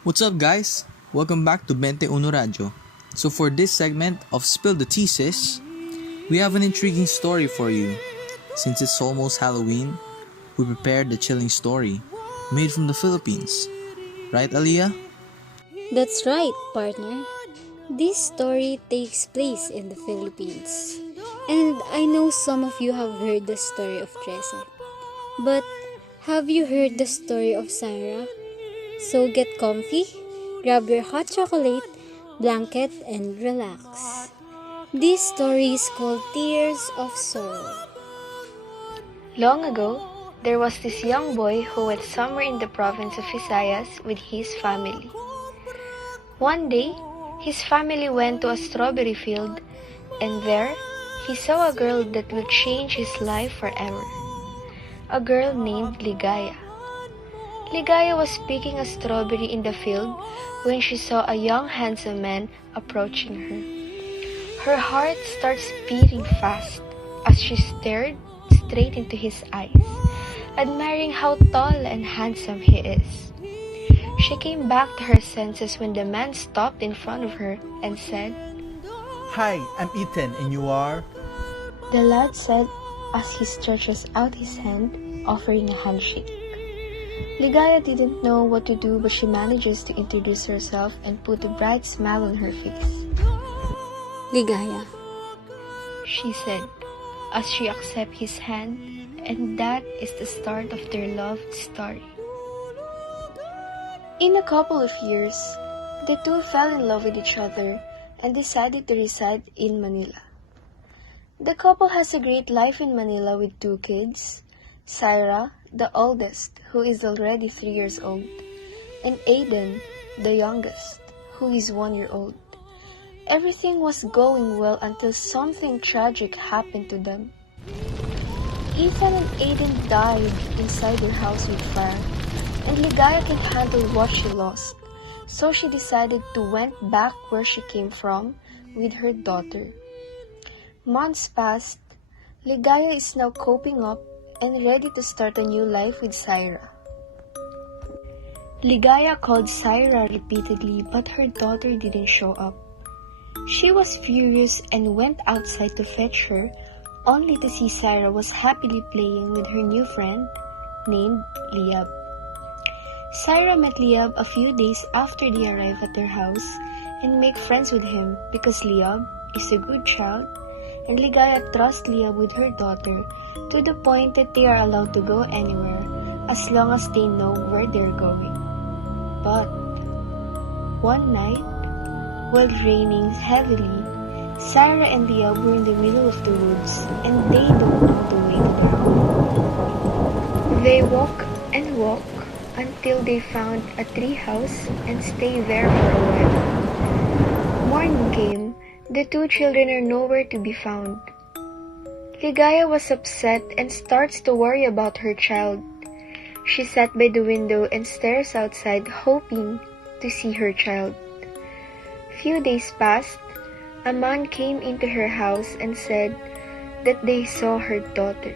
What's up, guys? Welcome back to Bente Uno Radio. So, for this segment of Spill the Thesis, we have an intriguing story for you. Since it's almost Halloween, we prepared a chilling story made from the Philippines. Right, Aliyah? That's right, partner. This story takes place in the Philippines. And I know some of you have heard the story of Tresa. But have you heard the story of Sarah? So get comfy, grab your hot chocolate, blanket, and relax. This story is called Tears of Sorrow. Long ago, there was this young boy who went somewhere in the province of Visayas with his family. One day, his family went to a strawberry field, and there, he saw a girl that will change his life forever. A girl named Ligaya. Ligaya was picking a strawberry in the field when she saw a young handsome man approaching her. Her heart starts beating fast as she stared straight into his eyes, admiring how tall and handsome he is. She came back to her senses when the man stopped in front of her and said, Hi, I'm Ethan, and you are? the lad said as he stretches out his hand, offering a handshake. Ligaya didn't know what to do, but she manages to introduce herself and put a bright smile on her face. Ligaya. She said, as she accepted his hand, and that is the start of their love story. In a couple of years, the two fell in love with each other and decided to reside in Manila. The couple has a great life in Manila with two kids, Syra, the oldest, who is already 3 years old, and Aiden, the youngest, who is 1 year old. Everything was going well until something tragic happened to them. Ethan and Aiden died inside their house with fire, and Ligaya can't handle what she lost, so she decided to went back where she came from with her daughter. Months passed. Ligaya is now coping up and ready to start a new life with Syra. Ligaya called Syra repeatedly, but her daughter didn't show up. She was furious and went outside to fetch her, only to see Syra was happily playing with her new friend named Liab. Syra met Liab a few days after they arrived at their house and make friends with him because Liab is a good child, and Ligaya trusts Liab with her daughter to the point that they are allowed to go anywhere as long as they know where they're going. But one night, while raining heavily, Syra and Liab were in the middle of the woods and they don't know the way to their home. They walk and walk until they found a tree house and stayed there for a while. Morning came. The two children are nowhere to be found. Ligaya was upset and starts to worry about her child. She sat by the window and stares outside, hoping to see her child. Few days passed. A man came into her house and said that they saw her daughter.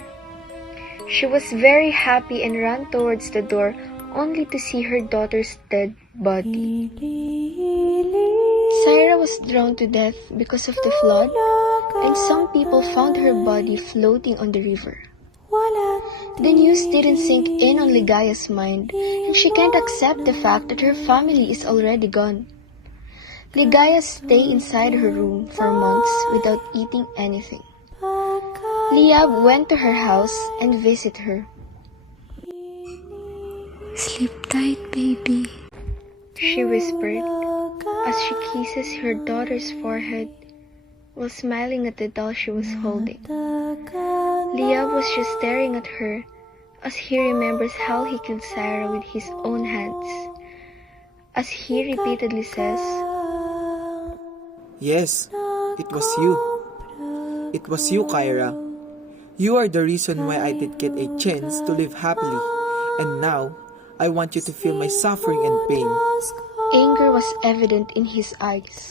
She was very happy and ran towards the door only to see her daughter's dead body. Syra was drowned to death because of the flood, and some people found her body floating on the river. The news didn't sink in on Ligaya's mind, and she can't accept the fact that her family is already gone. Ligaya stayed inside her room for months without eating anything. Liab went to her house and visited her. Sleep tight, baby. She whispered as she kisses her daughter's forehead while smiling at the doll she was holding. Liab was just staring at her as he remembers how he killed Syra with his own hands. As he repeatedly says, Yes, it was you. It was you, Kyra. You are the reason why I did get a chance to live happily, and now I want you to feel my suffering and pain. anger was evident in his eyes.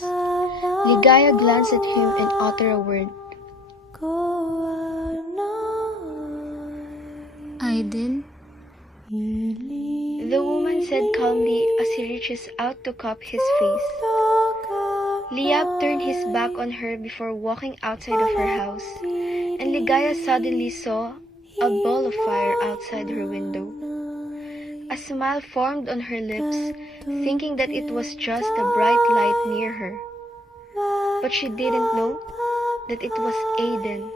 Ligaya glanced at him and uttered a word. Aiden? the woman said calmly as he reaches out to cup his face. Liab turned his back on her before walking outside of her house, and Ligaya suddenly saw a ball of fire outside her window. A smile formed on her lips, thinking that it was just a bright light near her. But she didn't know that it was Aiden,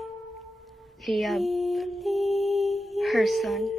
Liab, her son.